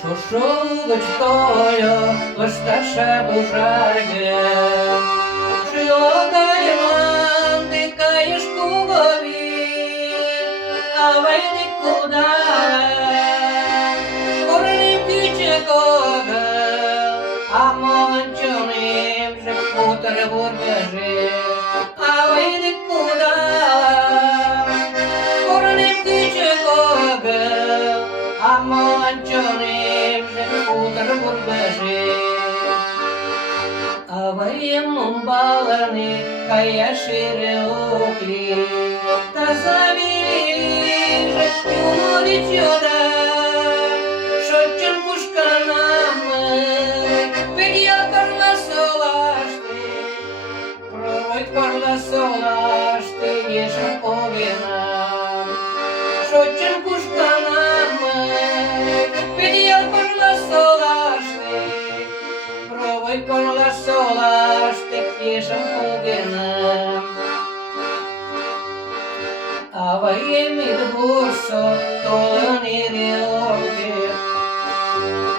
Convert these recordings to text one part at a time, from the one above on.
Шушулочкою лише бужарге, шилокає мандикаєш кугові, а вийди куди, корним кичекога, а молодчоним же хутор бурбежи, а вийди куди, корним кичекога, а молодчоним же хутор бурбежи. А воєнному балани кая шире оклі, та завілі же юну дівчата, що ченкушка нами, під'ял корла солашти, проводь корла солашти, єшем огіна, що ченкушка нами, під'ял корла солашти, проводь корла солашти, єшем огіна. А воємід бурсо, толоні ріоки,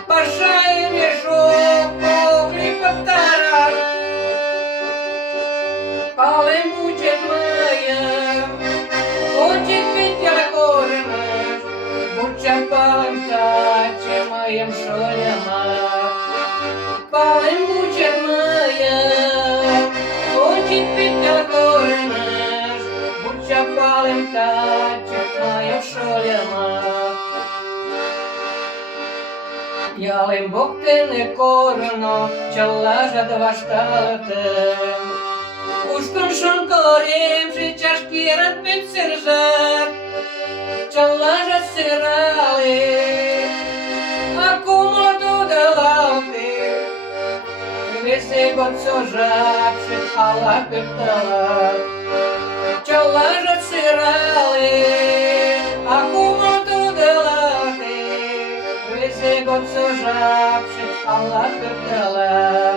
пашає мішок, погрі повтараш, але мучить моє, очі квітя корнеш, буча палем таче моєм шоляма, палем мучить моє, очі квітя корнеш, буча палем таче моєм шоляма. Ялим Бог ти не корно, чалажа два шталте. Ушком шонкорем життя шкіра під сержак, чалажа сирали, а кому додалати, веси гоцо жапшит, ала питала, чалажа сирали, а кому додалати, веси гоцо жапшит, ала питала.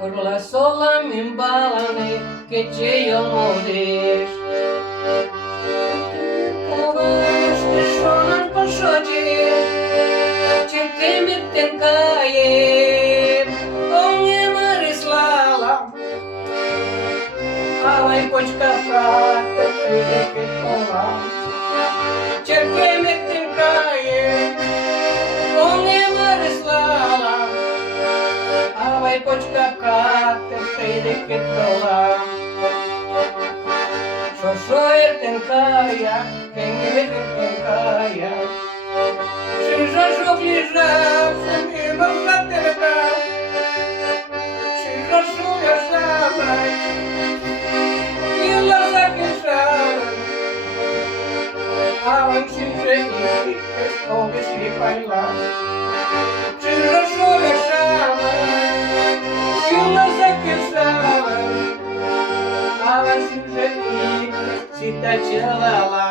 Корла сола мімбалани, кечею модиш. Каваш ти шонан пошотиш, черти міртенкає, оне марислала. Авай почка фракта, ти підкова. Черти міртенкає, оне марислала. Авай почка кати, прийди китола. Шо ертенкая, кенгелик ертенкая. Шижашок лежав, самим обрателка. Шижашу я самай, іла закишав. Аван шижені, огиші пайла. Шижашу я самай, іла закишав. Аван шижені, сіта челала.